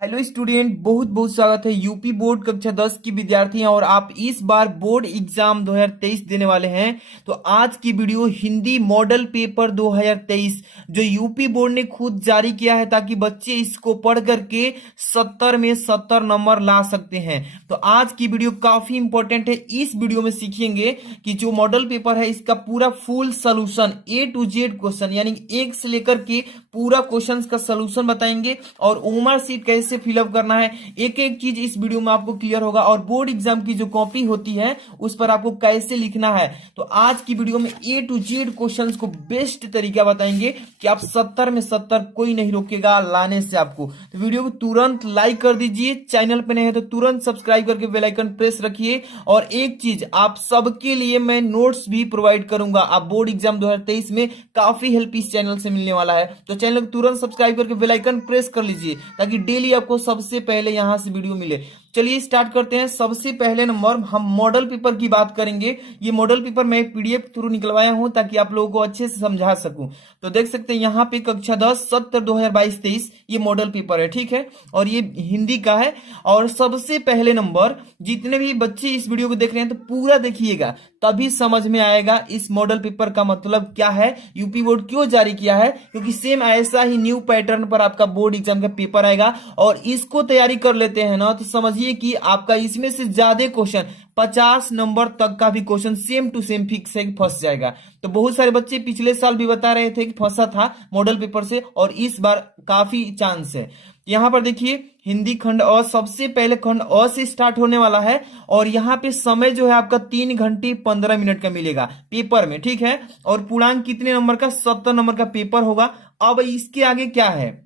Hello student, बहुत बहुत स्वागत है। यूपी बोर्ड कक्षा 10 की विद्यार्थी हैं और आप इस बार बोर्ड एग्जाम 2023 देने वाले हैं। तो आज की वीडियो हिंदी मॉडल पेपर 2023 जो यूपी बोर्ड ने खुद जारी किया है ताकि बच्चे इसको पढ़ करके 70 में 70 नंबर ला सकते हैं। तो आज की वीडियो काफी इंपॉर्टेंट है। इस वीडियो में सीखेंगे कि जो मॉडल पेपर है इसका पूरा full solution A to Z question यानी एक से लेकर के पूरा क्वेश्चन का सोल्यूशन बताएंगे और ओमर सीट कैसे फिलअप करना है, एक एक चीज इस वीडियो में आपको क्लियर होगा। और बोर्ड एग्जाम की जो कॉपी होती है उस पर आपको कैसे लिखना है। तो आज की वीडियो में A to Z क्वेश्चंस को बेस्ट तरीका बताएंगे कि आप 70 में 70 कोई नहीं रोकेगा लाने से आपको। तो वीडियो को तुरंत लाइक कर दीजिए, चैनल पे नए है तो तुरंत सब्सक्राइब करके बेल आइकन प्रेस रखिए। और एक चीज आप सबके लिए मैं नोट्स भी प्रोवाइड करूंगा। आप बोर्ड एग्जाम 2023 में काफी हेल्प इस चैनल से मिलने वाला है। तो चैनल को तुरंत सब्सक्राइब करके बेल आइकन प्रेस कर लीजिए ताकि डेली आपको सबसे पहले यहां से वीडियो मिले। चलिए स्टार्ट करते हैं। सबसे पहले नंबर हम मॉडल पेपर की बात करेंगे। ये मॉडल पेपर मैं PDF थ्रू निकलवाया हूं ताकि आप लोगों को अच्छे से समझा सकूं। तो देख सकते हैं यहाँ पे कक्षा 10 सत्र 2022-23 ये मॉडल पेपर है, ठीक है, और ये हिंदी का है। और सबसे पहले नंबर, जितने भी बच्चे इस वीडियो को देख रहे हैं तो पूरा देखिएगा तभी समझ में आएगा इस मॉडल पेपर का मतलब क्या है, यूपी बोर्ड क्यों जारी किया है। क्योंकि सेम ऐसा ही न्यू पैटर्न पर आपका बोर्ड एग्जाम का पेपर आएगा और इसको तैयारी कर लेते हैं ना तो समझिए कि आपका इसमें से ज्यादा क्वेश्चन 50 नंबर तक का भी question same to same fix है कि फंस जाएगा। तो बहुत सारे बच्चे पिछले साल भी बता रहे थे कि फंसा था मॉडल पेपर से और इस बार काफी चांस है। यहां पर देखिए हिंदी खंड अ, सबसे पहले खंड अ से स्टार्ट होने वाला है और यहाँ पे समय जो है आपका 3 घंटे 15 मिनट का मिलेगा पेपर में, ठीक है। और पूर्णांक कितने नंबर का, 70 नंबर का पेपर होगा। अब इसके आगे क्या है,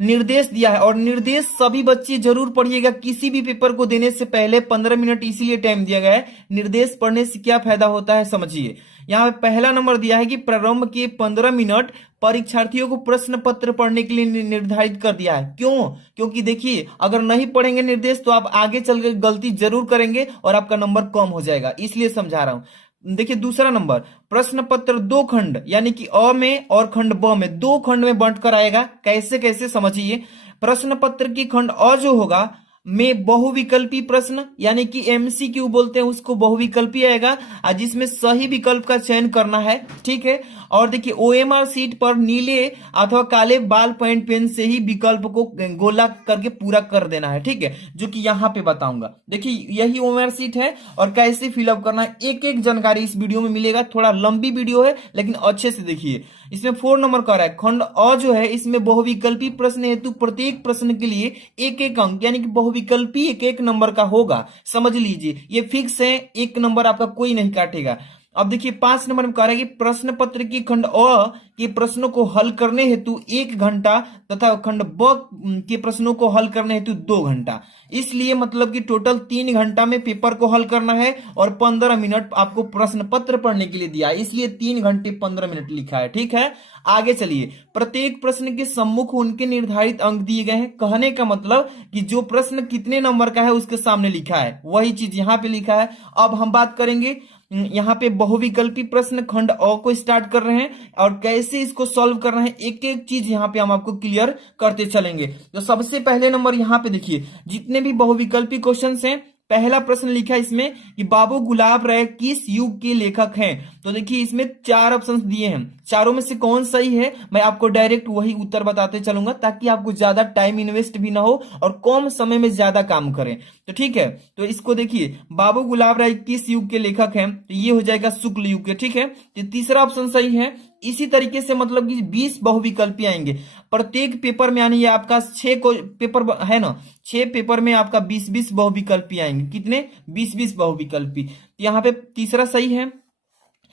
निर्देश दिया है और निर्देश सभी बच्चे जरूर पढ़िएगा। किसी भी पेपर को देने से पहले 15 मिनट इसीलिए टाइम दिया गया है। निर्देश पढ़ने से क्या फायदा होता है समझिए। यहाँ पे पहला नंबर दिया है कि प्रारंभ के 15 मिनट परीक्षार्थियों को प्रश्न पत्र पढ़ने के लिए निर्धारित कर दिया है। क्यों? क्योंकि देखिए अगर नहीं पढ़ेंगे निर्देश तो आप आगे चल के गलती जरूर करेंगे और आपका नंबर कम हो जाएगा, इसलिए समझा रहा हूं। देखिए दूसरा नंबर, प्रश्न पत्र 2 खंड यानी कि अ में और खंड ब में 2 खंड में बांट कर आएगा। कैसे कैसे समझिए। प्रश्न पत्र की खंड अ जो होगा में बहुविकल्पी प्रश्न यानी कि MCQ बोलते हैं उसको, बहुविकल्पी आएगा जिसमें सही विकल्प का चयन करना है, ठीक है। और देखिए OMR सीट पर नीले अथवा काले बॉल पॉइंट पेन से ही विकल्प को गोला करके पूरा कर देना है, ठीक है, जो कि यहाँ पे बताऊंगा। देखिए यही OMR सीट है और कैसे फिलअप करना है एक एक जानकारी इस वीडियो में मिलेगा। थोड़ा लंबी वीडियो है लेकिन अच्छे से देखिए। इसमें 4 नंबर का रहा है खंड अ जो है, इसमें बहुविकल्पी प्रश्न हेतु प्रत्येक प्रश्न के लिए एक एक अंक यानी कि बहुविकल्पी एक एक नंबर का होगा, समझ लीजिए ये फिक्स है, एक नंबर आपका कोई नहीं काटेगा। अब देखिए 5 नंबर में कह रहा है कि प्रश्न पत्र की खंड अ के प्रश्नों को हल करने हेतु 1 घंटा तथा खंड ब के प्रश्नों को हल करने हेतु 2 घंटा। इसलिए मतलब कि टोटल 3 घंटा में पेपर को हल करना है और 15 मिनट आपको प्रश्न पत्र पढ़ने के लिए दिया है, इसलिए 3 घंटे 15 मिनट लिखा है, ठीक है। आगे चलिए, प्रत्येक प्रश्न के सम्मुख उनके निर्धारित अंक दिए गए हैं। कहने का मतलब कि जो प्रश्न कितने नंबर का है उसके सामने लिखा है वही चीज यहाँ पे लिखा है। अब हम बात करेंगे यहाँ पे बहुविकल्पी प्रश्न खंड अ को स्टार्ट कर रहे हैं और कैसे इसको सॉल्व करना है एक एक चीज यहाँ पे हम आपको क्लियर करते चलेंगे। तो सबसे पहले नंबर यहाँ पे देखिए जितने भी बहुविकल्पी क्वेश्चंस हैं, पहला प्रश्न लिखा है इसमें कि बाबू गुलाब राय किस युग के लेखक हैं। तो देखिए इसमें 4 ऑप्शन दिए हैं, चारों में से कौन सही है मैं आपको डायरेक्ट वही उत्तर बताते चलूंगा ताकि आपको ज्यादा टाइम इन्वेस्ट भी ना हो और कम समय में ज्यादा काम करें। तो ठीक है, तो इसको देखिए बाबू गुलाब राय किस युग के लेखक हैं, तो ये हो जाएगा शुक्ल युग के, ठीक है। तो तीसरा ऑप्शन सही है। इसी तरीके से मतलब कि 20 बहुविकल्पी आएंगे प्रत्येक पेपर में, यानी ये आपका 6 को पेपर है ना, 6 पेपर में आपका 20-20 बहुविकल्पी आएंगे। कितने? 20-20 बहुविकल्पी। यहाँ पे तीसरा सही है।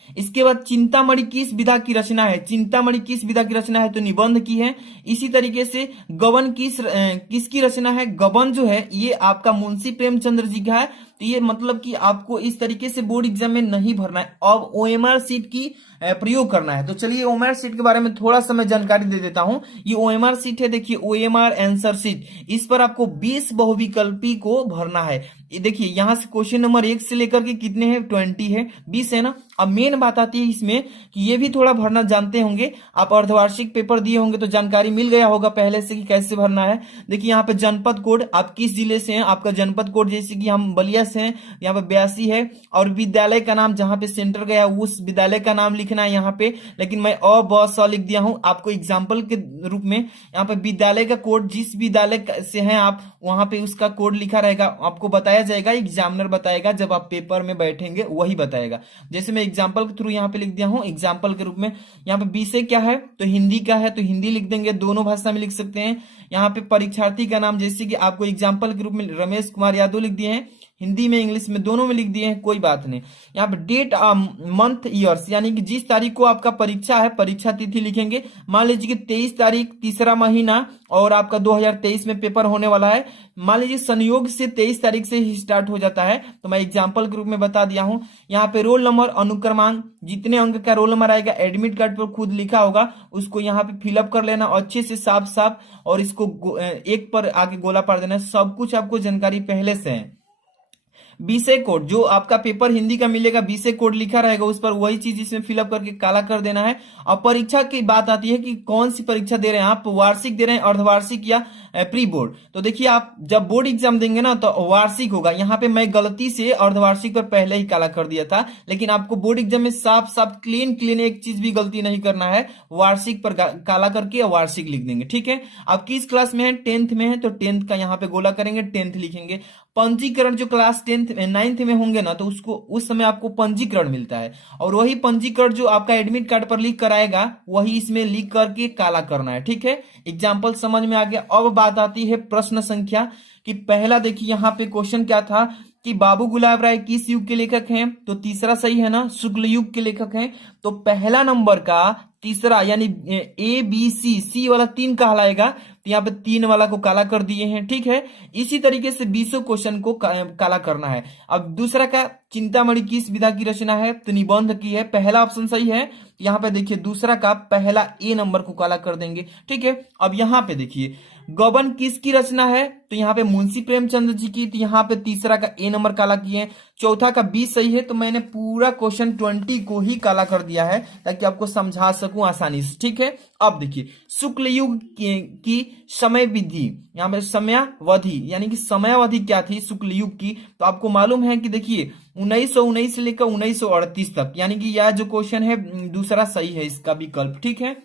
इसके बाद चिंतामणि किस विधा की रचना है, चिंतामणि किस विधा की रचना है, तो निबंध की है। इसी तरीके से गबन किसकी रचना है, गबन जो है ये आपका मुंशी प्रेमचंद्र जी का है। तो ये मतलब कि आपको इस तरीके से बोर्ड एग्जाम में नहीं भरना है, अब ओएमआर सीट की प्रयोग करना है। तो चलिए ओएमआर सीट के बारे में थोड़ा सा मैं जानकारी दे देता हूं। ये ओएमआर सीट है, देखिए ओएमआर आंसर सीट, इस पर आपको 20 बहुविकल्पी को भरना है। ये देखिए यहां से क्वेश्चन नंबर 1 से लेकर के कितने हैं, 20 है, 20 है ना। अब मेन बात आती है इसमें कि ये भी थोड़ा भरना जानते होंगे आप, अर्धवार्षिक पेपर दिए होंगे तो जानकारी मिल गया होगा पहले से कि कैसे भरना है। देखिए यहाँ पे जनपद कोड, आप किस जिले से हैं, आपका जनपद कोड, जैसे कि हम बलिया से हैं, यहाँ पे 82 है, और विद्यालय का नाम जहां पे सेंटर गया उस विद्यालय का नाम लिखना है यहाँ पे, लेकिन मैं अ ब स लिख दिया हूं आपको एग्जाम्पल के रूप में। यहाँ पे विद्यालय का कोड, जिस विद्यालय से हैं आप वहां पे उसका कोड लिखा रहेगा, आपको बताया जाएगा, एग्जामिनर बताएगा, जब आप पेपर में बैठेंगे वही बताएगा। जैसे मैं एग्जाम्पल के थ्रू यहाँ पे लिख दिया हूँ एग्जाम्पल के रूप में। यहाँ पे विषय क्या है तो हिंदी का है तो हिंदी लिख देंगे, दोनों भाषा में लिख सकते हैं। यहाँ पे परीक्षार्थी का नाम जैसे कि आपको एग्जाम्पल के रूप में रमेश कुमार यादव लिख दिए हैं, हिंदी में इंग्लिश में दोनों में लिख दिए हैं, कोई बात नहीं। यहाँ पे डेट मंथ ईयर्स, यानी कि जिस तारीख को आपका परीक्षा है परीक्षा तिथि लिखेंगे। मान लीजिए कि 23 तारीख तीसरा महीना और आपका 2023 में पेपर होने वाला है, मान लीजिए संयोग से 23 तारीख से ही स्टार्ट हो जाता है, तो मैं एग्जाम्पल के रूप में बता दिया हूं। यहाँ पे रोल नंबर अनुक्रमांक, जितने अंक का रोल नंबर आएगा एडमिट कार्ड पर खुद लिखा होगा, उसको यहाँ पे फिलअप कर लेना अच्छे से साफ साफ, और इसको एक पर आगे गोला पार देना। सब कुछ आपको जानकारी पहले से है। विषय कोड, जो आपका पेपर हिंदी का मिलेगा विषय कोड लिखा रहेगा उस पर, वही चीज इसमें फिलअप करके काला कर देना है। और परीक्षा की बात आती है कि कौन सी परीक्षा दे रहे हैं आप, वार्षिक दे रहे हैं, अर्धवार्षिक या प्री बोर्ड। तो देखिए आप जब बोर्ड एग्जाम देंगे ना तो वार्षिक होगा। यहाँ पे मैं गलती से अर्धवार्षिक पर पहले ही काला कर दिया था, लेकिन आपको बोर्ड एग्जाम में साफ साफ क्लीन एक चीज भी गलती नहीं करना है, वार्षिक पर काला करके वार्षिक लिख देंगे, ठीक है। आप किस क्लास में है, 10th में है तो 10th का यहाँ पे गोला करेंगे, 10th लिखेंगे। पंजीकरण जो क्लास 9th में होंगे ना तो उसको उस समय आपको पंजीकरण मिलता है, और वही पंजीकरण जो आपका एडमिट कार्ड पर लिख कर आएगा वही इसमें लिख करके काला करना है, ठीक है। एग्जाम्पल समझ में आ गया। अब बात आती है प्रश्न संख्या कि पहला देखिए यहाँ पे क्वेश्चन क्या था कि बाबू गुलाब राय किस युग के लेखक हैं, तो तीसरा सही है ना, शुक्ल युग के लेखक हैं। तो पहला नंबर का तीसरा यानी ए बी सी वाला 3 कहलाएगा, तो यहाँ पे 3 वाला को काला कर दिए हैं, ठीक है। इसी तरीके से 20 क्वेश्चन को काला करना है। अब दूसरा का चिंतामणि किस विधा की रचना है, तो निबंध की है, पहला ऑप्शन सही है। यहाँ पे देखिए दूसरा का पहला ए नंबर को काला कर देंगे, ठीक है। अब यहाँ पे देखिए गबन किसकी रचना है, तो यहाँ पे मुंशी प्रेमचंद जी की, तो यहाँ पे तीसरा का ए नंबर काला किए हैं। चौथा का बी सही है, तो मैंने पूरा क्वेश्चन 20 को ही काला कर दिया है ताकि आपको समझा सकूं आसानी से, ठीक है। अब देखिए शुक्ल युग की समय विधि, यहाँ पे समयावधि यानी कि समयावधि क्या थी शुक्ल युग की, तो आपको मालूम है कि देखिए 1919 से लेकर 1938 तक, यानी कि यह जो क्वेश्चन है दूसरा सही है इसका विकल्प, ठीक है।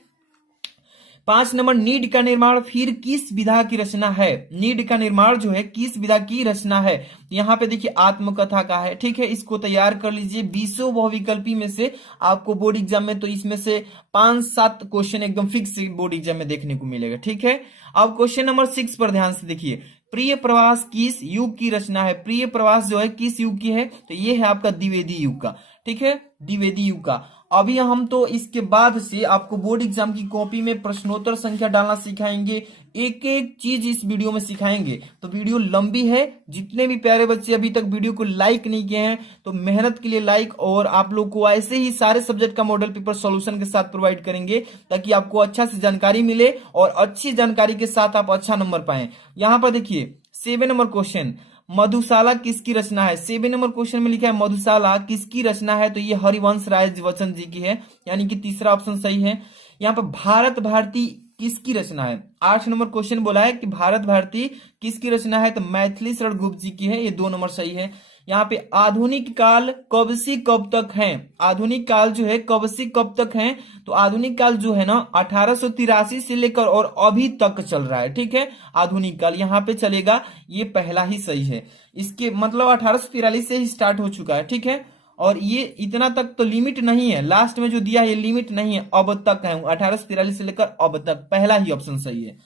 5 नंबर नीड का निर्माण फिर किस विधा की रचना है, नीड का निर्माण जो है किस विधा की रचना है, यहाँ पे देखिए आत्मकथा का है, ठीक है। इसको तैयार कर लीजिए। 20 बहुविकल्पी में से आपको बोर्ड एग्जाम में तो इसमें से 5-7 क्वेश्चन एकदम फिक्स बोर्ड एग्जाम में देखने को मिलेगा, ठीक है। अब क्वेश्चन नंबर 6 पर ध्यान से देखिए, प्रिय प्रवास किस युग की रचना है, प्रिय प्रवास जो है किस युग की है, तो ये है आपका द्विवेदी युग का, ठीक है, द्विवेदी युग का। अभी हम तो इसके बाद से आपको बोर्ड एग्जाम की कॉपी में प्रश्नोत्तर संख्या डालना सिखाएंगे, एक एक चीज इस वीडियो में सिखाएंगे। तो वीडियो लंबी है, जितने भी प्यारे बच्चे अभी तक वीडियो को लाइक नहीं किए हैं तो मेहनत के लिए लाइक, और आप लोग को ऐसे ही सारे सब्जेक्ट का मॉडल पेपर सॉल्यूशन के साथ प्रोवाइड करेंगे ताकि आपको अच्छा से जानकारी मिले और अच्छी जानकारी के साथ आप अच्छा नंबर पाएं। यहाँ पर देखिए 7 नंबर क्वेश्चन, मधुशाला किसकी रचना है, 7 नंबर क्वेश्चन में लिखा है मधुशाला किसकी रचना है, तो ये हरिवंश राय बच्चन जी की है, यानी कि तीसरा ऑप्शन सही है। यहाँ पर भारत भारती किसकी रचना है, 8 नंबर क्वेश्चन बोला है कि भारत भारती किसकी रचना है, तो मैथिली शरण गुप्त जी की है, ये 2 नंबर सही है। यहाँ पे आधुनिक काल कब से कब तक है, आधुनिक काल जो है कब से कब तक है, तो आधुनिक काल जो है ना 1883 से लेकर और अभी तक चल रहा है, ठीक है। आधुनिक काल यहाँ पे चलेगा, ये पहला ही सही है, इसके मतलब 1843 से ही स्टार्ट हो चुका है, ठीक है। और ये इतना तक तो लिमिट नहीं है, लास्ट में जो दिया है ये लिमिट नहीं है, अब तक है, 1843 से लेकर अब तक, पहला ही ऑप्शन सही है।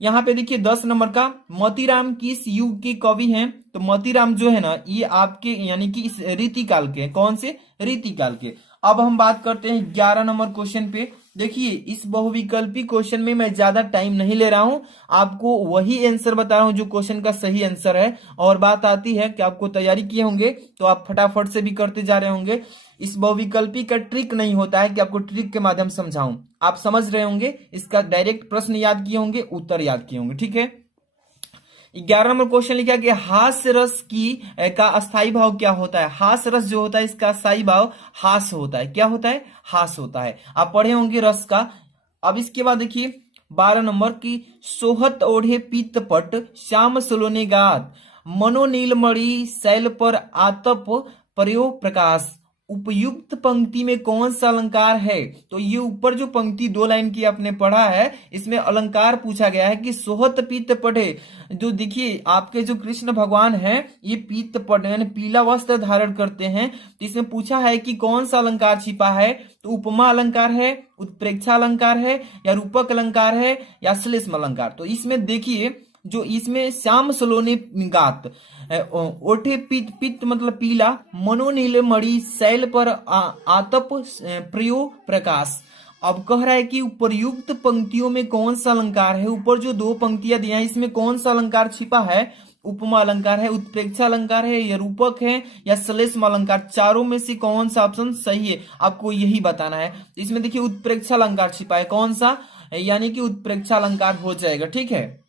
यहाँ पे देखिए 10 नंबर का मोतीराम किस युग के कवि हैं, तो मोतीराम जो है ना ये आपके यानी कि इस रीति काल के, कौन से रीति काल के। अब हम बात करते हैं 11 नंबर क्वेश्चन पे, देखिए इस बहुविकल्पी क्वेश्चन में मैं ज्यादा टाइम नहीं ले रहा हूं, आपको वही आंसर बता रहा हूं जो क्वेश्चन का सही आंसर है। और बात आती है कि आपको तैयारी किए होंगे तो आप फटाफट से भी करते जा रहे होंगे। इस बहुविकल्पी का ट्रिक नहीं होता है कि आपको ट्रिक के माध्यम से समझाऊं, आप समझ रहे होंगे, इसका डायरेक्ट प्रश्न याद किए होंगे, उत्तर याद किए होंगे। ठीक है, 11 नंबर क्वेश्चन लिखा कि हास्य रस का अस्थाई भाव क्या होता है। हास्य रस जो होता है इसका अस्थाई भाव हास्य होता है। क्या होता है? हास्य होता है। आप पढ़े होंगे रस का। अब इसके बाद देखिए 12 नंबर की सोहत ओढ़े पीतपट श्याम सलोने गात मनोनीलमणि शैल पर आतप प्रयो प्रकाश। उपयुक्त पंक्ति में कौन सा अलंकार है? तो ये ऊपर जो पंक्ति 2 लाइन की आपने पढ़ा है इसमें अलंकार पूछा गया है कि सोहत पीत पढ़े। जो देखिए आपके जो कृष्ण भगवान हैं ये पीत पढ़ यानी पीला वस्त्र धारण करते हैं, तो इसमें पूछा है कि कौन सा अलंकार छिपा है। तो उपमा अलंकार है, उत्प्रेक्षा अलंकार है, या रूपक अलंकार है, या श्लेष्म अलंकार। तो इसमें देखिए जो इसमें श्याम सलोने गात ओठे पित्त मतलब पीला, मनोनील मणि शैल पर आतप प्रयो प्रकाश। अब कह रहा है कि उपयुक्त पंक्तियों में कौन सा अलंकार है। ऊपर जो 2 पंक्तियां दी हैं इसमें कौन सा अलंकार छिपा है? उपमा अलंकार है, उत्प्रेक्षा अलंकार है, या रूपक है, या श्लेष्म अलंकार। चारों में से कौन सा ऑप्शन सही है आपको यही बताना है। इसमें देखिए उत्प्रेक्षा अलंकार छिपा है, कौन सा? यानी कि उत्प्रेक्षा अलंकार हो जाएगा। ठीक है,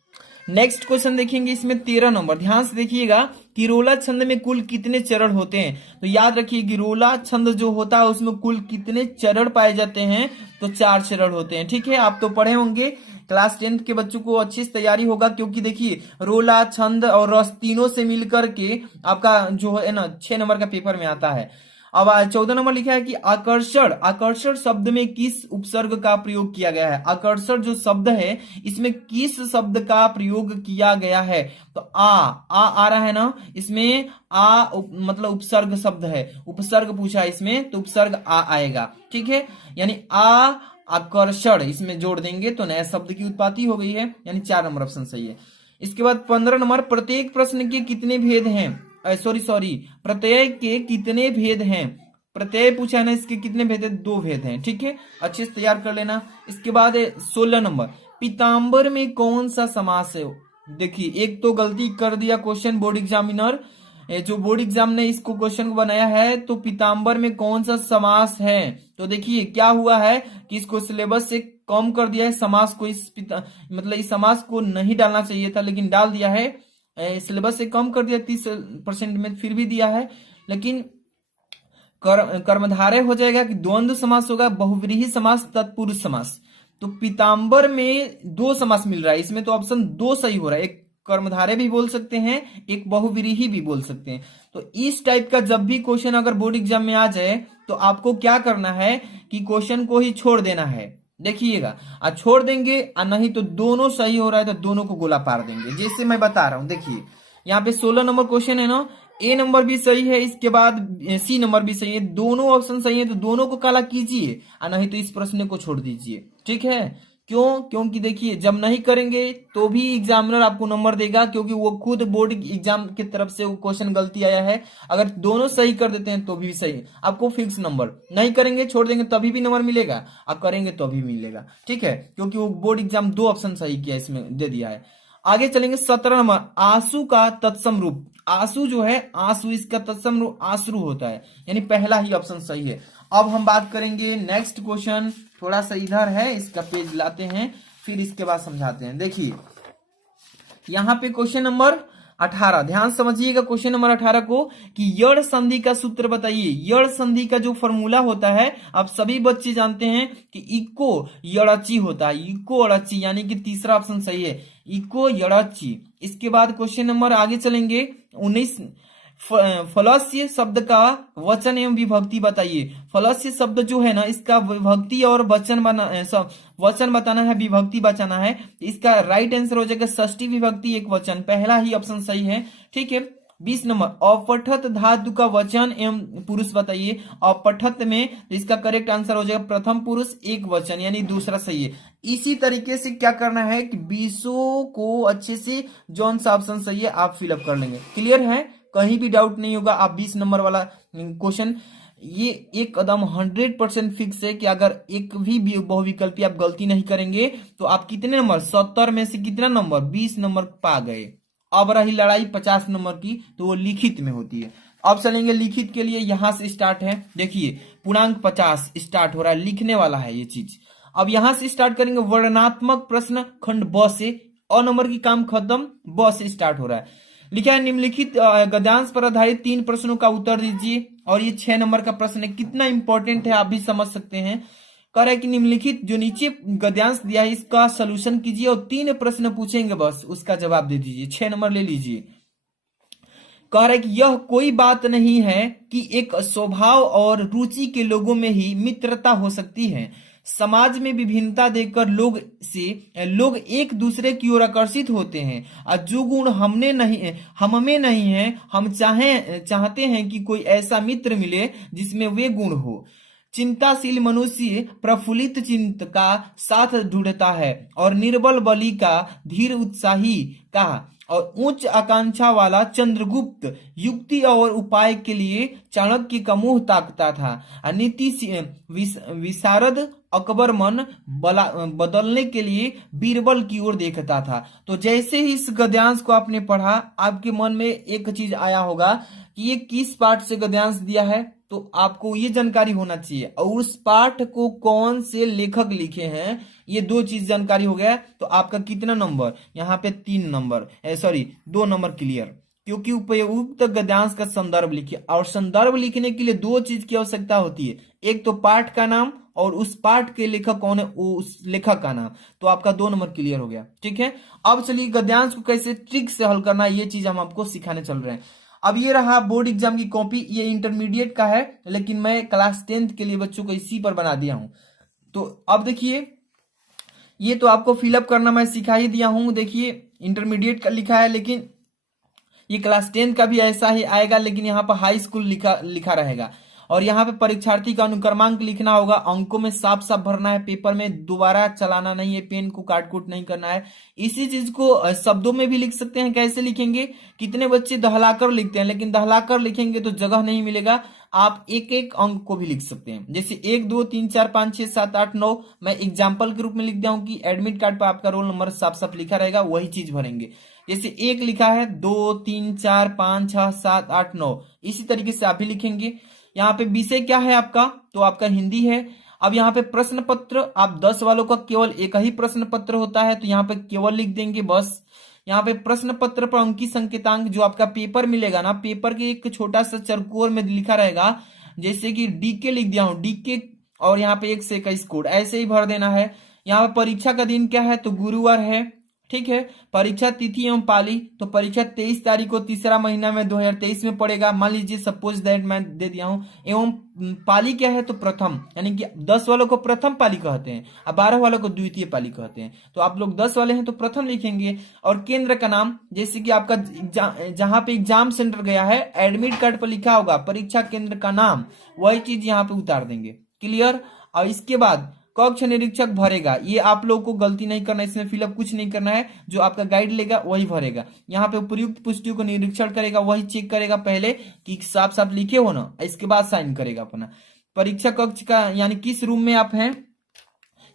नेक्स्ट क्वेश्चन देखेंगे, इसमें 13 नंबर। ध्यान से देखिएगा, किरोला छंद में कुल कितने चरण होते हैं। तो याद रखिए किरोला छंद जो होता है उसमें कुल कितने चरण पाए जाते हैं। तो 4 चरण होते हैं। ठीक है, आप तो पढ़े होंगे, क्लास 10 के बच्चों को अच्छी तैयारी होगा, क्योंकि देखिए रोला छंद और रस तीनों से मिलकर के आपका जो है ना 6 नंबर का पेपर में आता है। अब 14 नंबर लिखा है कि आकर्षण। आकर्षण शब्द में किस उपसर्ग का प्रयोग किया गया है। आकर्षण जो शब्द है इसमें किस शब्द का प्रयोग किया गया है। तो आ रहा है ना, इसमें मतलब उपसर्ग शब्द है, उपसर्ग पूछा है इसमें, तो उपसर्ग आएगा। ठीक है, यानी आकर्षण इसमें जोड़ देंगे तो नया शब्द की उत्पत्ति हो गई है, यानी 4 नंबर ऑप्शन सही है। इसके बाद 15 नंबर, प्रत्येक प्रश्न के कितने भेद हैं। सॉरी प्रत्यय के कितने भेद हैं। प्रत्यय पूछा है ना, इसके कितने भेद है? 2 भेद हैं। ठीक है, अच्छे से तैयार कर लेना। इसके बाद 16 नंबर, पीताम्बर में कौन सा समास है। देखिए एक तो गलती कर दिया क्वेश्चन बोर्ड एग्जामिनर, जो बोर्ड एग्जाम ने इसको क्वेश्चन को बनाया है, तो पीताम्बर में कौन सा समास है। तो देखिए क्या हुआ है कि इसको सिलेबस से कम कर दिया है समास को। मतलब इस समास को नहीं डालना चाहिए था, लेकिन डाल दिया है। सिलेबस से कम कर दिया 30% में, फिर भी दिया है, लेकिन कर्मधारय हो जाएगा कि द्वंद्व समास होगा, बहुव्रीहि समास, तत्पुरुष समास। तो पीताम्बर में 2 समास मिल रहा है इसमें, तो ऑप्शन 2 सही हो रहा है। एक कर्मधारय भी बोल सकते हैं, एक बहुव्रीहि भी बोल सकते हैं। तो इस टाइप का जब भी क्वेश्चन अगर बोर्ड एग्जाम में आ जाए तो आपको क्या करना है कि क्वेश्चन को ही छोड़ देना है। देखिएगा, छोड़ देंगे नहीं तो दोनों सही हो रहा है तो दोनों को गोला पार देंगे, जैसे मैं बता रहा हूं। देखिए यहाँ पे 16 नंबर क्वेश्चन है ना, ए नंबर भी सही है, इसके बाद सी नंबर भी सही है, दोनों ऑप्शन सही है, तो दोनों को काला कीजिए, नहीं तो इस प्रश्न को छोड़ दीजिए। ठीक है, क्यों? क्योंकि देखिए जब नहीं करेंगे तो भी एग्जामिनर आपको नंबर देगा, क्योंकि वो खुद बोर्ड एग्जाम की तरफ से वो क्वेश्चन गलती आया है। अगर दोनों सही कर देते हैं तो भी सही, आपको फिक्स नंबर। नहीं करेंगे, छोड़ देंगे तभी भी नंबर मिलेगा, आप करेंगे तो भी मिलेगा। ठीक है, क्योंकि वो बोर्ड एग्जाम 2 ऑप्शन सही किया इसमें दे दिया है। आगे चलेंगे 17 नंबर, आंसू का तत्सम रूप। आंसू जो है, आंसू इसका तत्सम रूप आंसू होता है, यानी पहला ही ऑप्शन सही है। अब हम बात करेंगे नेक्स्ट क्वेश्चन, थोड़ा सा इधर है, इसका पेज लाते हैं, फिर इसके बाद समझाते हैं। देखिए यहाँ पे क्वेश्चन नंबर 18, ध्यान समझिएगा क्वेश्चन नंबर 18 को, कि यड़ संधि का सूत्र बताइए। यड़ संधि का जो फॉर्मूला होता है आप सभी बच्चे जानते हैं कि इको यड़ची होता है, इको अड़ची, यानी कि तीसरा ऑप्शन सही है, इको यड़ची। इसके बाद क्वेश्चन नंबर आगे चलेंगे 19, फलस्य शब्द का वचन एवं विभक्ति बताइए। फलस्य शब्द जो है ना, इसका विभक्ति और वचन बताना है, विभक्ति बचाना है। इसका राइट आंसर हो जाएगा षष्ठी विभक्ति एक वचन, पहला ही ऑप्शन सही है। ठीक है, 20 नंबर, अपठत धातु का वचन एवं पुरुष बताइए। अपठत में इसका करेक्ट आंसर हो जाएगा प्रथम पुरुष एक वचन, यानी दूसरा सही है। इसी तरीके से क्या करना है कि 20 को अच्छे से जौन सा ऑप्शन सही है आप फिलअप कर लेंगे। क्लियर है, कहीं भी डाउट नहीं होगा। आप 20 नंबर वाला क्वेश्चन ये एक कदम 100% फिक्स है कि अगर एक भी बहुविकल्पी आप गलती नहीं करेंगे तो आप कितने नंबर, 70 में से कितना नंबर, 20 नंबर पा गए। अब रही लड़ाई 50 नंबर की, तो वो लिखित में होती है। अब चलेंगे लिखित के लिए, यहां से स्टार्ट है। देखिए पूर्णांक 50 स्टार्ट हो रहा है, लिखने वाला है ये चीज। अब यहां से स्टार्ट करेंगे वर्णनात्मक प्रश्न खंड ब से। अ नंबर की काम खत्म, ब से स्टार्ट हो रहा है। लिखा है निम्नलिखित गद्यांश पर आधारित 3 प्रश्नों का उत्तर दीजिए। और ये 6 नंबर का प्रश्न है, कितना इंपॉर्टेंट है आप भी समझ सकते हैं। कह रहा है कि निम्नलिखित जो नीचे गद्यांश दिया है इसका सोल्यूशन कीजिए और 3 प्रश्न पूछेंगे, बस उसका जवाब दे दीजिए। 6 नंबर ले लीजिए। कह रहा है कि यह कोई बात नहीं है कि एक स्वभाव और रुचि के लोगों में ही मित्रता हो सकती है। समाज में विभिन्नता देखकर लोग एक दूसरे की ओर आकर्षित होते हैं। और जो गुण हम में नहीं है, हम चाहते हैं कि कोई ऐसा मित्र मिले जिसमें वे गुण हो। चिंताशील मनुष्य प्रफुल्लित चित्त का साथ ढूंढता है और निर्बल बलि का धीर उत्साही का, और उच्च आकांक्षा वाला चंद्रगुप्त युक्ति और उपाय के लिए चाणक्य का मुंह ताकता था। नीति विशारद अकबर मन बदलने के लिए बीरबल की ओर देखता था। तो जैसे ही इस गद्यांश को आपने पढ़ा, आपके मन में एक चीज आया होगा कि ये किस पाठ से गद्यांश दिया है, तो आपको ये जानकारी होना चाहिए। और उस पाठ को कौन से लेखक लिखे हैं, ये 2 चीज जानकारी हो गया तो आपका कितना नंबर, यहाँ पे 3 नंबर, 2 नंबर क्लियर। क्योंकि उपयुक्त गद्यांश का संदर्भ लिखिए, और संदर्भ लिखने के लिए 2 चीज की आवश्यकता होती है, एक तो पाठ का नाम और उस पाठ के लेखक कौन है, उस लेखक का नाम। तो आपका 2 नंबर क्लियर हो गया। ठीक है, अब चलिए गद्यांश को कैसे ट्रिक से हल करना है, ये चीज हम आपको सिखाने चल रहे हैं। अब ये रहा बोर्ड एग्जाम की कॉपी, ये इंटरमीडिएट का है, लेकिन मैं क्लास 10th के लिए बच्चों को इसी पर बना दिया हूं। तो अब देखिए, ये तो आपको फिलअप करना मैं सिखा ही दिया हूं। देखिए इंटरमीडिएट का लिखा है, लेकिन ये क्लास 10 का भी ऐसा ही आएगा, लेकिन यहाँ पर हाई स्कूल लिखा रहेगा। और यहाँ पे परीक्षार्थी का अनुक्रमांक लिखना होगा, अंकों में साफ साफ भरना है, पेपर में दोबारा चलाना नहीं है, पेन को काट कूट नहीं करना है। इसी चीज को शब्दों में भी लिख सकते हैं। कैसे लिखेंगे, कितने बच्चे दहलाकर लिखते हैं, लेकिन दहलाकर लिखेंगे तो जगह नहीं मिलेगा। आप एक एक अंक को भी लिख सकते हैं, जैसे 1 2 3 4 5 6 7 8 9। मैं एग्जाम्पल के रूप में लिख दिया हूं कि एडमिट कार्ड पर आपका रोल नंबर साफ साफ लिखा रहेगा, वही चीज भरेंगे। जैसे 1 लिखा है, 2 3 4 5 6 7 8 9, इसी तरीके से आप भी लिखेंगे। यहाँ पे विषय क्या है आपका, तो आपका हिंदी है। अब यहाँ पे प्रश्न पत्र, आप 10 वालों का केवल एक ही प्रश्न पत्र होता है, तो यहाँ पे केवल लिख देंगे बस। यहाँ पे प्रश्न पत्र पर अंकी संकेतांक, जो आपका पेपर मिलेगा ना, पेपर के एक छोटा सा चरकोर में लिखा रहेगा, जैसे कि डीके लिख दिया हूं, डीके, और यहाँ पे 1 से 21 कोड, ऐसे ही भर देना है। यहाँ पे परीक्षा का दिन क्या है, तो गुरुवार है। ठीक है, परीक्षा तिथि एवं पाली, तो परीक्षा 23 तारीख को 3रा महीना में 2023 में पड़ेगा। मान लीजिए सपोज दैट मैं दे दिया हूं। एवं पाली क्या है, तो प्रथम, यानी कि 10 वालों को प्रथम पाली कहते हैं और 12 वालों को द्वितीय पाली कहते हैं। तो आप लोग 10 वाले हैं तो प्रथम लिखेंगे। और केंद्र का नाम, जैसे कि आपका जहां पे एग्जाम सेंटर गया है, एडमिट कार्ड पर लिखा होगा परीक्षा केंद्र का नाम, वही चीज यहाँ पे उतार देंगे। क्लियर। और इसके बाद कक्ष निरीक्षक भरेगा, ये आप लोगों को गलती नहीं करना, इसमें फिलअप कुछ नहीं करना है, जो आपका गाइड लेगा वही भरेगा। यहाँ पे उपयुक्त पुष्टियों को निरीक्षण करेगा, वही चेक करेगा पहले कि साफ साफ लिखे हो ना, इसके बाद साइन करेगा अपना। परीक्षा कक्ष का यानी किस रूम में आप हैं,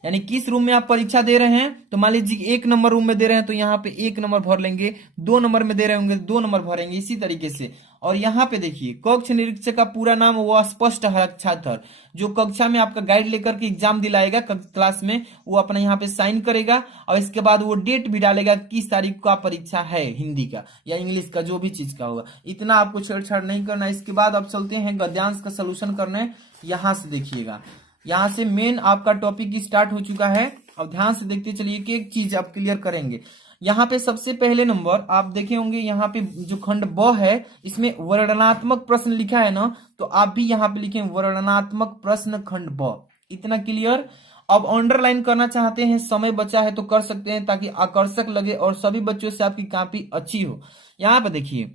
यानी किस रूम में आप परीक्षा दे रहे हैं, तो मान लीजिए 1 नंबर रूम में दे रहे हैं तो यहाँ पे 1 नंबर भर लेंगे, 2 नंबर में दे रहे होंगे 2 नंबर भरेंगे, इसी तरीके से। और यहाँ पे देखिए कक्ष निरीक्षक का पूरा नाम, वो स्पष्ट हस्ताक्षर, जो कक्षा में आपका गाइड लेकर के एग्जाम दिलाएगा क्लास में, वो अपना यहाँ पे साइन करेगा। और इसके बाद वो डेट भी डालेगा किस तारीख का परीक्षा है, हिंदी का या इंग्लिश का, जो भी चीज का होगा। इतना आपको छेड़छाड़ नहीं करना। इसके बाद अब चलते हैं गद्यांश का सोल्यूशन करने। यहाँ से देखिएगा, यहाँ से मेन आपका टॉपिक स्टार्ट हो चुका है। अब ध्यान से देखते चलिए कि एक चीज आप क्लियर करेंगे। यहाँ पे सबसे पहले नंबर आप देखे होंगे, यहाँ पे जो खंड ब है, इसमें वर्णनात्मक प्रश्न लिखा है ना, तो आप भी यहाँ पे लिखें वर्णनात्मक प्रश्न खंड ब। इतना क्लियर। अब अंडरलाइन करना चाहते हैं, समय बचा है तो कर सकते हैं, ताकि आकर्षक लगे और सभी बच्चों से आपकी कॉपी अच्छी हो। यहाँ पे देखिए,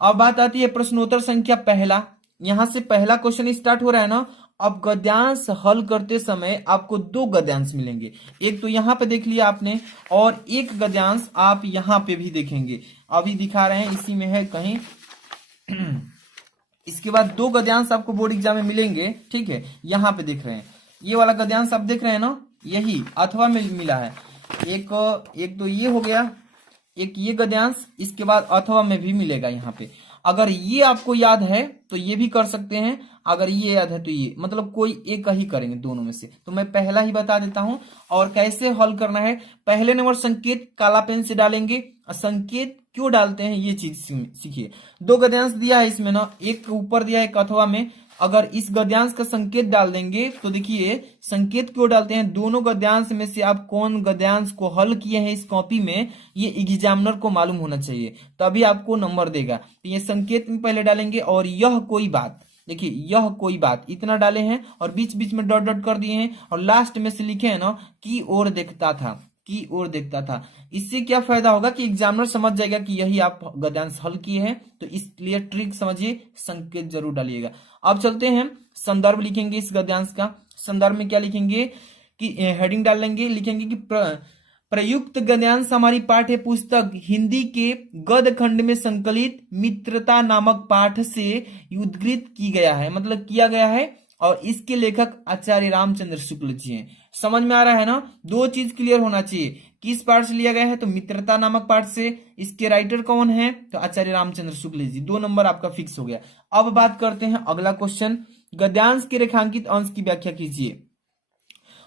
अब बात आती है प्रश्नोत्तर संख्या पहला। यहाँ से पहला क्वेश्चन स्टार्ट हो रहा है ना। अब गद्यांश हल करते समय आपको 2 गद्यांश मिलेंगे, एक तो यहाँ पे देख लिया आपने, और एक गद्यांश आप यहाँ पे भी देखेंगे। अभी दिखा रहे हैं, इसी में है कहीं इसके बाद दो गद्यांश आपको बोर्ड एग्जाम में मिलेंगे, ठीक है। यहाँ पे देख रहे हैं ये वाला गद्यांश आप देख रहे हैं ना, यही अथवा में मिला है। एक तो ये हो गया, एक ये गद्यांश, इसके बाद अथवा में भी मिलेगा यहाँ पे। अगर ये आपको याद है तो ये भी कर सकते हैं, अगर ये याद है तो ये, मतलब कोई एक ही करेंगे दोनों में से। तो मैं पहला ही बता देता हूं और कैसे हल करना है। पहले नंबर संकेत काला पेन से डालेंगे। संकेत क्यों डालते हैं ये चीज सीखिए। दो गद्यांश दिया है इसमें ना, एक ऊपर दिया है एक अथवा में। अगर इस गद्यांश का संकेत डाल देंगे तो देखिए संकेत क्यों डालते हैं, दोनों गद्यांश में से आप कौन गद्यांश को हल किए हैं इस कॉपी में, ये एग्जामिनर को मालूम होना चाहिए, तभी आपको नंबर देगा। तो ये संकेत में पहले डालेंगे और यह कोई बात, देखिए यह कोई बात इतना डाले हैं और बीच बीच में डॉट डॉट कर दिए हैं और लास्ट में से लिखे हैं ना की ओर देखता था, की ओर देखता था। इससे क्या फायदा होगा कि एग्जामिनर समझ जाएगा कि यही आप गद्यांश हल किए हैं। तो इसलिए ट्रिक समझिए, संकेत जरूर डालिएगा। अब चलते हैं संदर्भ लिखेंगे इस गद्यांश का। संदर्भ में क्या लिखेंगे कि हेडिंग डाल लेंगे, लिखेंगे कि प्रयुक्त गद्यांश हमारी पाठ्य पुस्तक हिंदी के गद्य खंड में संकलित मित्रता नामक पाठ से उद्धृत की गया है, मतलब किया गया है, और इसके लेखक आचार्य रामचंद्र शुक्ल जी हैं। समझ में आ रहा है ना, दो चीज क्लियर होना चाहिए, किस पाठ से लिया गया है तो मित्रता नामक पाठ से, इसके राइटर कौन है तो आचार्य रामचंद्र शुक्ल जी। 2 नंबर आपका फिक्स हो गया। अब बात करते हैं अगला क्वेश्चन, गद्यांश के रेखांकित अंश की व्याख्या कीजिए।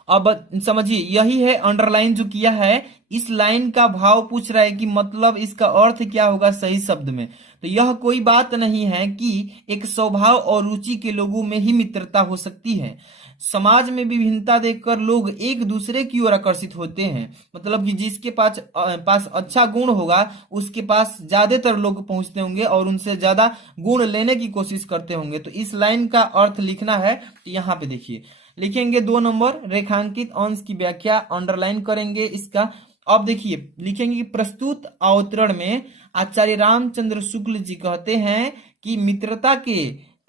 अब समझिए यही है अंडरलाइन जो किया है, इस लाइन का भाव पूछ रहा है कि मतलब इसका अर्थ क्या होगा सही शब्द में। तो यह कोई बात नहीं है कि एक स्वभाव और रुचि के लोगों में ही मित्रता हो सकती है। समाज में विभिन्नता देखकर लोग एक दूसरे की ओर आकर्षित होते हैं, मतलब कि जिसके पास अच्छा गुण होगा उसके पास ज्यादातर लोग पहुंचते होंगे और उनसे ज्यादा गुण लेने की कोशिश करते होंगे। तो इस लाइन का अर्थ लिखना है तो यहाँ पे देखिए लिखेंगे 2 नंबर रेखांकित अंश की व्याख्या, अंडरलाइन करेंगे इसका। अब देखिए लिखेंगे कि प्रस्तुत अवतरण में आचार्य रामचंद्र शुक्ल जी कहते हैं कि मित्रता के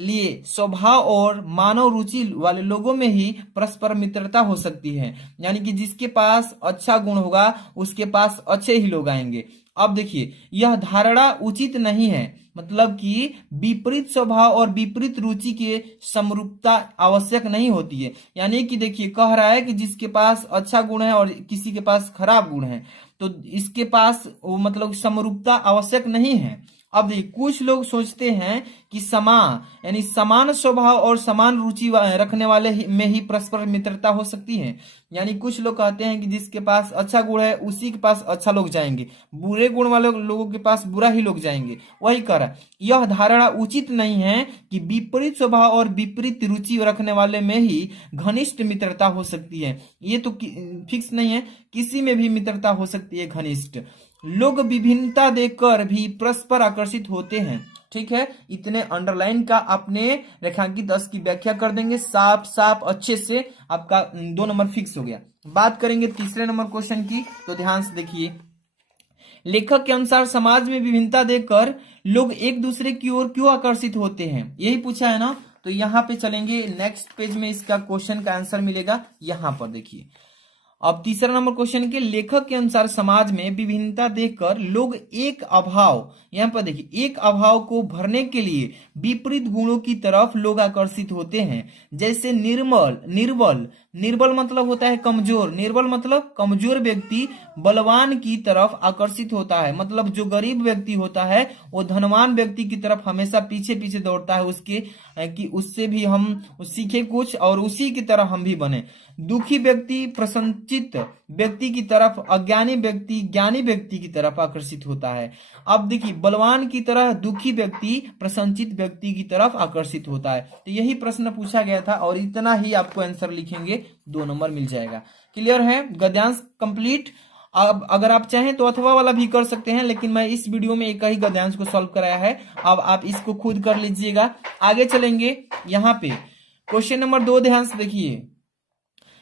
लिए स्वभाव और मानव रुचि वाले लोगों में ही परस्पर मित्रता हो सकती है, यानी कि जिसके पास अच्छा गुण होगा उसके पास अच्छे ही लोग आएंगे। अब देखिए यह धारणा उचित नहीं है, मतलब कि विपरीत स्वभाव और विपरीत रुचि की समरूपता आवश्यक नहीं होती है। यानी कि देखिए कह रहा है कि जिसके पास अच्छा गुण है और किसी के पास खराब गुण है तो इसके पास वो मतलब समरूपता आवश्यक नहीं है। अब देखिए कुछ लोग सोचते हैं कि यानी समान स्वभाव और समान रुचि रखने वाले में ही परस्पर मित्रता हो सकती है। यानी कुछ लोग कहते हैं कि जिसके पास अच्छा गुण है उसी के पास अच्छा लोग जाएंगे, बुरे गुण वाले लोगों के पास बुरा ही लोग जाएंगे। वही कह रहा है यह धारणा उचित नहीं है कि विपरीत स्वभाव और विपरीत रुचि रखने वाले में ही घनिष्ठ मित्रता हो सकती है। ये तो फिक्स नहीं है, किसी में भी मित्रता हो सकती है घनिष्ठ। लोग विभिन्नता देखकर भी परस्पर आकर्षित होते हैं। ठीक है, इतने अंडरलाइन का अपने रेखांकित अंश की व्याख्या कर देंगे साफ साफ अच्छे से, आपका 2 नंबर फिक्स हो गया। बात करेंगे तीसरे नंबर क्वेश्चन की, तो ध्यान से देखिए। लेखक के अनुसार समाज में विभिन्नता देखकर लोग एक दूसरे की ओर क्यों आकर्षित होते हैं, यही पूछा है ना। तो यहाँ पे चलेंगे, नेक्स्ट पेज में इसका क्वेश्चन का आंसर मिलेगा। यहाँ पर देखिए अब तीसरा नंबर क्वेश्चन के, लेखक के अनुसार समाज में विभिन्नता देखकर लोग एक अभाव, यहाँ पर देखिए एक अभाव को भरने के लिए विपरीत गुणों की तरफ लोग आकर्षित होते हैं, जैसे निर्बल मतलब होता है कमजोर, निर्बल मतलब कमजोर व्यक्ति बलवान की तरफ आकर्षित होता है, मतलब जो गरीब व्यक्ति होता है वो धनवान व्यक्ति की तरफ हमेशा पीछे पीछे दौड़ता है उसके, कि उससे भी हम सीखे कुछ और उसी की तरह हम भी बने। दुखी व्यक्ति प्रसन्नचित्त व्यक्ति की तरफ, अज्ञानी व्यक्ति ज्ञानी व्यक्ति की तरफ आकर्षित होता है। अब देखिए बलवान की तरह दुखी व्यक्ति प्रसन्नचित्त व्यक्ति की तरफ आकर्षित होता है। तो यही प्रश्न पूछा गया था और इतना ही आपको आंसर लिखेंगे, 2 नंबर मिल जाएगा। क्लियर है, गद्यांश कंप्लीट। अब अगर आप चाहें तो अथवा वाला भी कर सकते हैं, लेकिन मैं इस वीडियो में एक ही गद्यांश को सॉल्व कराया है, अब आप इसको खुद कर लीजिएगा। आगे चलेंगे, यहाँ पे क्वेश्चन नंबर 2 ध्यान से देखिए।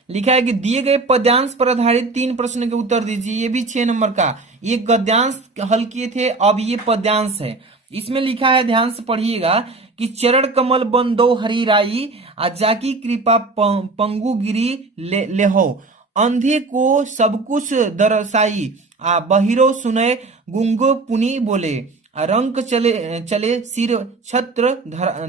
लिखा है कि दिए गए पद्यांश पर आधारित 3 प्रश्न के उत्तर दीजिए। ये भी 6 नंबर का, ये गद्यांश हल किए थे, अब ये पद्यांश है। इसमें लिखा है, ध्यान से पढ़िएगा, कि चरण कमल बन दो हरी राई, जाकी कृपा पंगु गिरी लेहो, अंधे को सब कुछ दरसाई, बहिरो सुने गुंगो पुनी बोले, रंक चले चले सिर छत्र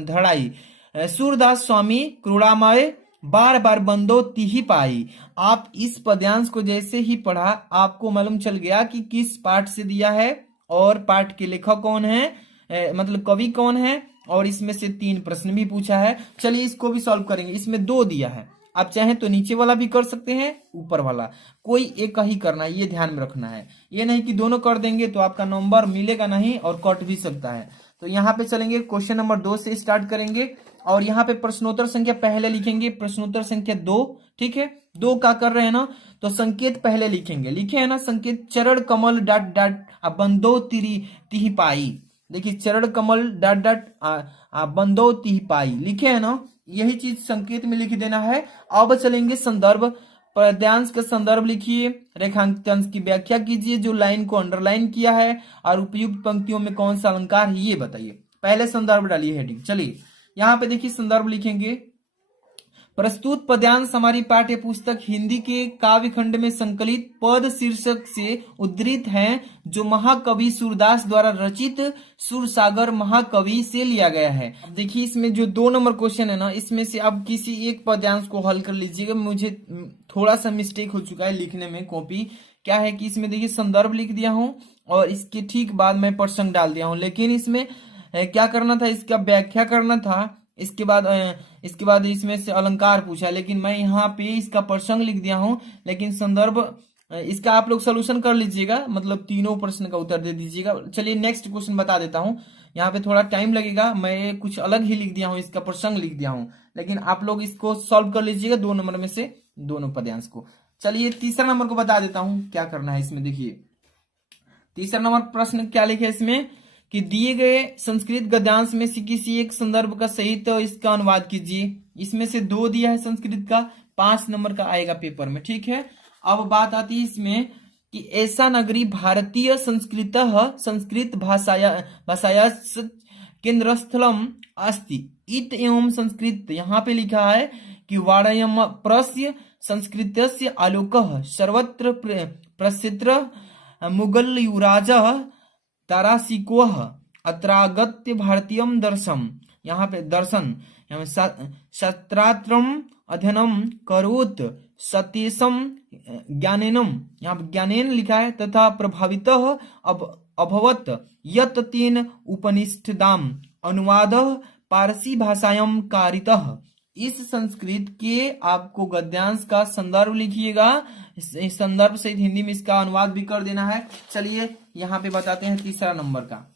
धड़ाई, सूरदास स्वामी क्रूड़ामय, बार बार बंदो तिहि पाई। आप इस पद्यांश को जैसे ही पढ़ा आपको मालूम चल गया कि किस पाठ से दिया है और पाठ के लेखक कौन है, मतलब कवि कौन है, और इसमें से 3 प्रश्न भी पूछा है। चलिए इसको भी सॉल्व करेंगे। इसमें 2 दिया है, आप चाहें तो नीचे वाला भी कर सकते हैं, ऊपर वाला, कोई एक ही करना है, ये ध्यान में रखना है। ये नहीं कि दोनों कर देंगे तो आपका नंबर मिलेगा नहीं और कट भी सकता है। तो यहाँ पे चलेंगे, क्वेश्चन नंबर 2 से स्टार्ट करेंगे और यहाँ पे प्रश्नोत्तर संख्या पहले लिखेंगे, प्रश्नोत्तर संख्या 2। ठीक है, 2 का कर रहे हैं ना, तो संकेत पहले लिखेंगे, लिखे है ना संकेत, चरण कमल डॉट डॉट बंदो तिहि पाई। देखिए चरण कमल डॉट डॉट बंदो तिहि पाई लिखे है ना, यही चीज संकेत में लिख देना है। अब चलेंगे संदर्भ, पद्यांश का संदर्भ लिखिए, रेखांकन की व्याख्या कीजिए, जो लाइन को अंडरलाइन किया है, और उपयुक्त पंक्तियों में कौन सा अलंकार है ये बताइए। पहले संदर्भ डालिए हेडिंग। चलिए यहाँ पे देखिए संदर्भ लिखेंगे, प्रस्तुत पद्यांश हमारी पाठ्य पुस्तक हिंदी के काव्य खंड में संकलित पद शीर्षक से उद्धृत हैं, जो महाकवि सूरदास द्वारा रचित सुरसागर महाकवि से लिया गया है। अब देखिए इसमें जो 2 नंबर क्वेश्चन है ना, इसमें से अब किसी एक पद्यांश को हल कर लीजिएगा। मुझे थोड़ा सा मिस्टेक हो चुका है लिखने में, कॉपी क्या है कि इसमें देखिए संदर्भ लिख दिया हूं और इसके ठीक बाद मैं प्रसंग डाल दिया हूं, लेकिन इसमें क्या करना था, इसका व्याख्या करना था। इसके बाद इसमें से अलंकार पूछा, लेकिन मैं यहाँ पे इसका प्रसंग लिख दिया हूँ, लेकिन संदर्भ इसका आप लोग सोल्यूशन कर लीजिएगा, मतलब तीनों प्रश्न का उत्तर दे दीजिएगा। चलिए नेक्स्ट क्वेश्चन बता देता हूँ, यहाँ पे थोड़ा टाइम लगेगा, मैं कुछ अलग ही लिख दिया हूँ, इसका प्रसंग लिख दिया हूँ, लेकिन आप लोग इसको सॉल्व कर लीजिएगा 2 नंबर में से दोनों पद्यांश को। चलिए तीसरा नंबर को बता देता हूँ क्या करना है इसमें। देखिए तीसरा नंबर प्रश्न क्या लिखे इसमें कि दिए गए संस्कृत गद्यांश में से किसी एक संदर्भ का सहित इसका अनुवाद कीजिए। इसमें से 2 दिया है संस्कृत का, 5 नंबर का आएगा पेपर में। ठीक है, अब बात आती है इसमें कि ऐसा नगरी भारतीय संस्कृत भाषाया केंद्रस्थलम अस्ति इत एवं संस्कृत। यहाँ पे लिखा है कि वाणयम प्रस्य संस्कृतस्य आलोकः सर्वत्र प्रसिद्ध मुगल युवराज तारासिकोह अत्रागत्य भारतीयम दर्शम। यहाँ पे दर्शन शास्त्रात्रम अध्ययनम करोत सतीशम ज्ञानेनम, यहाँ पे ज्ञानेन लिखा है, तथा प्रभावितः अभवत यत तेन उपनिषदाम अनुवाद पारसी भाषायां कारितः। इस संस्कृत के आपको गद्यांश का संदर्भ लिखिएगा, संदर्भ सहित हिंदी में इसका अनुवाद भी कर देना है। चलिए यहाँ पे बताते हैं तीसरा नंबर का।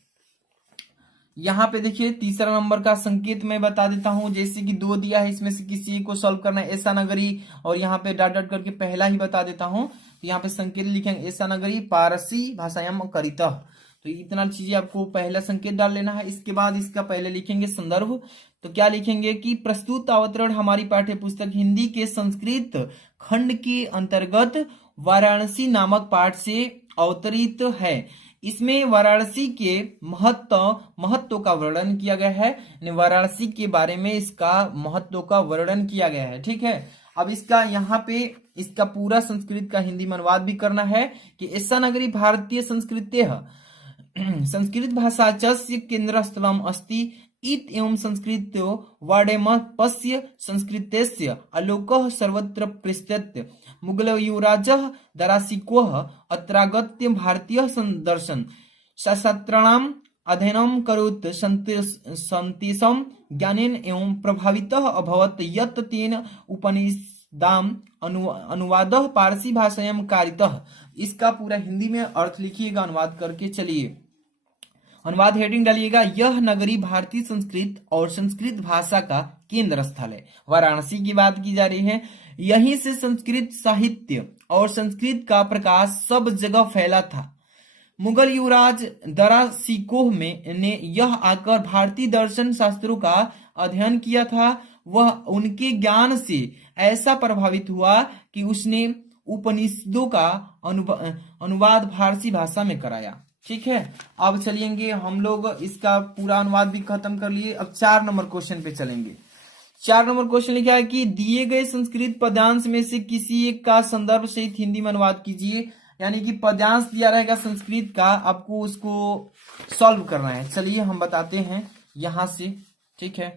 यहाँ पे देखिए तीसरा नंबर का संकेत मैं बता देता हूं, जैसे कि 2 दिया है, इसमें से किसी को सॉल्व करना है, ऐसा नगरी, और यहाँ पे डॉट डॉट करके पहला ही बता देता हूं। तो यहाँ पे संकेत लिखेंगे ऐसा नगरी पारसी भाषायाम करितः। तो इतना चीजें आपको पहला संकेत डाल लेना है। इसके बाद इसका पहले लिखेंगे संदर्भ, तो क्या लिखेंगे कि प्रस्तुत अवतरण हमारी पाठ्य पुस्तक हिंदी के संस्कृत खंड के अंतर्गत वाराणसी नामक पाठ से अवतरित है। इसमें वाराणसी के महत्व का वर्णन किया गया है, वाराणसी के बारे में इसका महत्व का वर्णन किया गया है। ठीक है, अब इसका यहाँ पे इसका पूरा संस्कृत का हिंदी में अनुवाद भी करना है कि ऐसा नगरी भारतीय संस्कृत भाषाचस्य केंद्रस्थलम अस्ति इत एवं संस्कृतो वाडेमपस्य संस्कृतेस्य आलोकः सर्वत्र प्रसृत मुगल युवराजः दारासिकोह अत्रागत्य भारतीय दर्शन शास्त्राणाम अध्ययनम करोत् संतेषं ज्ञानेन एवं प्रभावितः अभवत् यत् तेन उपनिषदाम अनुवादः पारसी भाषायां कारितः। इसका पूरा हिंदी में अर्थ लिखिएगा अनुवाद करके। चलिए अनुवाद हेडिंग डालिएगा, यह नगरी भारतीय संस्कृत और संस्कृत भाषा का केंद्र स्थल है। वाराणसी की बात की जा रही है, यहीं से संस्कृत साहित्य और संस्कृत का प्रकाश सब जगह फैला था। मुगल युवराज दारासिकोह ने यह आकर भारतीय दर्शन शास्त्रों का अध्ययन किया था। वह उनके ज्ञान से ऐसा प्रभावित हुआ कि उसने उपनिषदों का अनुवाद फारसी भाषा में कराया। ठीक है, अब चलिएंगे हम लोग इसका पूरा अनुवाद भी खत्म कर लिए। अब 4 नंबर क्वेश्चन पे चलेंगे। 4 नंबर क्वेश्चन लिखा है कि दिए गए संस्कृत पद्यांश में से किसी एक का संदर्भ सहित हिंदी में अनुवाद कीजिए। यानी कि पद्यांश दिया रहेगा संस्कृत का, आपको उसको सॉल्व करना है। चलिए हम बताते हैं यहां से, ठीक है।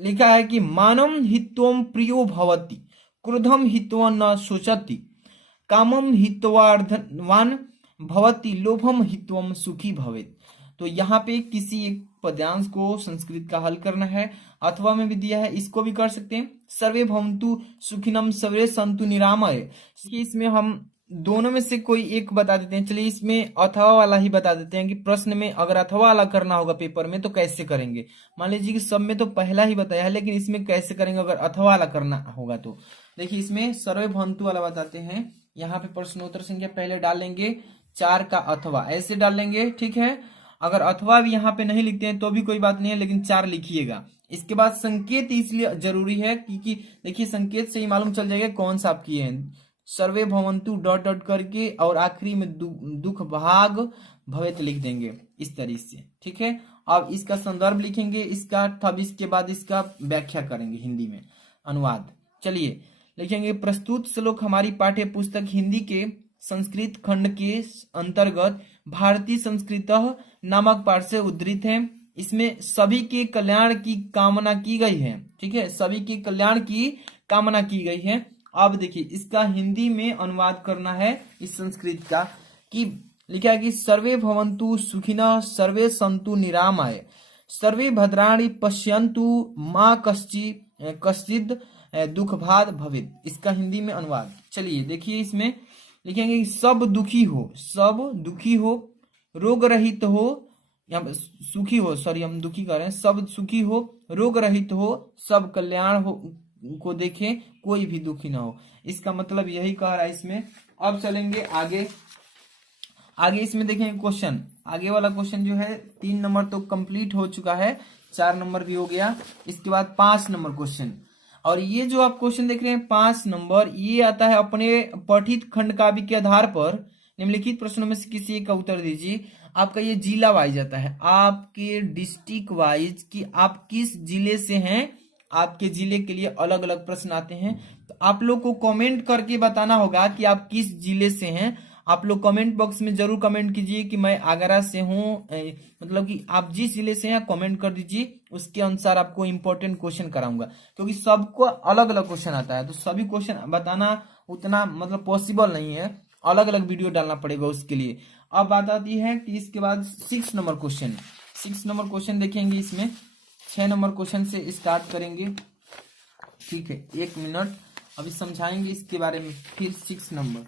लिखा है कि मानम हित्वम प्रियो भवति, क्रोधम हित्वा न शोचति, कामम हित्वार्थवान भवति, लोभम हित्वम सुखी भवेत्। तो यहाँ पे किसी एक पद्यांश को संस्कृत का हल करना है, अथवा में भी दिया है, इसको भी कर सकते हैं। सर्वे भवन्तु सुखिनम सर्वे सन्तु निरामय, इसमें हम दोनों में से कोई एक बता देते हैं। चलिए इसमें अथवा वाला ही बता देते हैं कि प्रश्न में अगर अथवा वाला करना होगा पेपर में तो कैसे करेंगे। मान लीजिए कि सब में तो पहला ही बताया है, लेकिन इसमें कैसे करेंगे अगर अथवा वाला करना होगा तो। देखिए इसमें सर्वे भवन्तु वाला बताते हैं। यहाँ पे प्रश्नोत्तर संख्या पहले डालेंगे 4 का अथवा, ऐसे डालेंगे, ठीक है। अगर अथवा भी यहाँ पे नहीं लिखते हैं तो भी कोई बात नहीं है, लेकिन 4 लिखिएगा। इसके बाद संकेत इसलिए जरूरी है क्योंकि देखिए संकेत से ही मालूम चल जाएगा कौन सा आप किए हैं। सर्वे भवन्तु डॉट डॉट करके और आखिरी में दुख भाग भवेत लिख देंगे इस तरीके से, ठीक है। अब इसका संदर्भ लिखेंगे इसका, तब इसके बाद इसका व्याख्या करेंगे हिंदी में अनुवाद। चलिए लिखेंगे, प्रस्तुत श्लोक हमारी पाठ्य पुस्तक हिंदी के संस्कृत खंड के अंतर्गत भारतीय संस्कृत नामक पाठ से उद्धृत है। इसमें सभी के कल्याण की कामना की गई है, ठीक है, सभी के कल्याण की कामना की गई है। अब देखिए इसका हिंदी में अनुवाद करना है इस संस्कृत का, कि लिखा है कि सर्वे भवन्तु सुखिनः सर्वे सन्तु निरामय, सर्वे भद्राणि पश्यन्तु मा कश्चित् दुख भाग भवेत्। इसका हिंदी में अनुवाद। चलिए देखिए इसमें लिखेंगे कि सब दुखी हो, रोग रहित हो, यहाँ सुखी हो, सॉरी हम दुखी कर रहे हैं, सब सुखी हो, रोग रहित हो, सब कल्याण हो को देखें, कोई भी दुखी ना हो। इसका मतलब यही कह रहा है इसमें। अब चलेंगे आगे इसमें देखेंगे क्वेश्चन। आगे वाला क्वेश्चन जो है 3 नंबर तो कंप्लीट हो चुका है, 4 नंबर भी हो गया। इसके बाद 5 नंबर क्वेश्चन, और ये जो आप क्वेश्चन देख रहे हैं 5 नंबर, ये आता है अपने पठित खंड काव्य के आधार पर निम्नलिखित प्रश्नों में से किसी एक का उत्तर दीजिए। आपका ये जिला वाइज आता है, आपके डिस्ट्रिक्ट वाइज कि आप किस जिले से हैं, आपके जिले के लिए अलग अलग प्रश्न आते हैं। तो आप लोग को कमेंट करके बताना होगा कि आप किस जिले से हैं। आप लोग कमेंट बॉक्स में जरूर कमेंट कीजिए कि मैं आगरा से हूँ, मतलब कि आप जिस जिले से हैं कमेंट कर दीजिए, उसके अनुसार आपको इंपॉर्टेंट क्वेश्चन कराऊंगा, क्योंकि सबको अलग अलग क्वेश्चन आता है तो सभी क्वेश्चन बताना उतना मतलब पॉसिबल नहीं है, अलग अलग वीडियो डालना पड़ेगा उसके लिए। अब बात आती है कि इसके बाद 6 नंबर क्वेश्चन, 6 नंबर क्वेश्चन देखेंगे। इसमें 6 नंबर क्वेश्चन से स्टार्ट करेंगे, ठीक है, 1 मिनट अभी समझाएंगे इसके बारे में। फिर 6 नंबर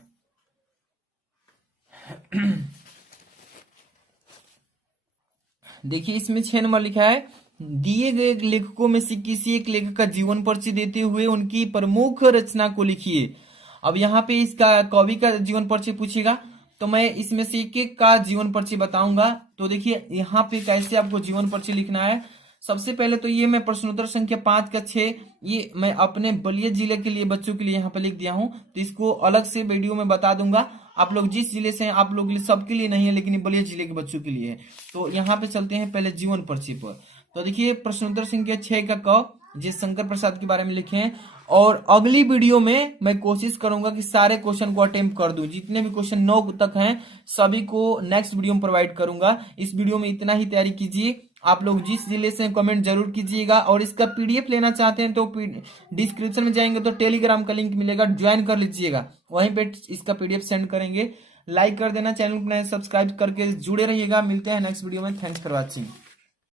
देखिए इसमें 6 नंबर लिखा है, दिए गए लेखकों में से किसी एक लेखक का जीवन परिचय देते हुए उनकी प्रमुख रचना को लिखिए। अब यहाँ पे इसका कवि का जीवन परिचय पूछेगा तो मैं इसमें से एक का जीवन परिचय बताऊंगा। तो देखिए यहाँ पे कैसे आपको जीवन परिचय लिखना है। सबसे पहले तो ये मैं प्रश्नोत्तर संख्या 5 का 6 ये मैं अपने बलिया जिले के लिए बच्चों के लिए यहाँ पे लिख दिया हूँ, तो इसको अलग से वीडियो में बता दूंगा। आप लोग जिस जिले से हैं, आप लोग सबके लिए नहीं है, लेकिन बलिया जिले के बच्चों के लिए है। तो यहाँ पे चलते हैं पहले जीवन परिचय पर। तो देखिए प्रश्नोत्तर संख्या 6 का क जे शंकर प्रसाद के बारे में लिखे हैं, और अगली वीडियो में मैं कोशिश करूंगा कि सारे क्वेश्चन को अटेम्प्ट कर दूं, जितने भी क्वेश्चन 9 तक हैं सभी को नेक्स्ट वीडियो में प्रोवाइड करूंगा। इस वीडियो में इतना ही तैयारी कीजिए। आप लोग जिस जिले से कमेंट जरूर कीजिएगा, और इसका पीडीएफ लेना चाहते हैं तो डिस्क्रिप्शन में जाएंगे तो टेलीग्राम का लिंक मिलेगा, ज्वाइन कर लीजिएगा, वहीं पे इसका पीडीएफ सेंड करेंगे। लाइक कर देना, चैनल को सब्सक्राइब करके जुड़े रहिएगा। मिलते हैं नेक्स्ट वीडियो में। Thanks for watching.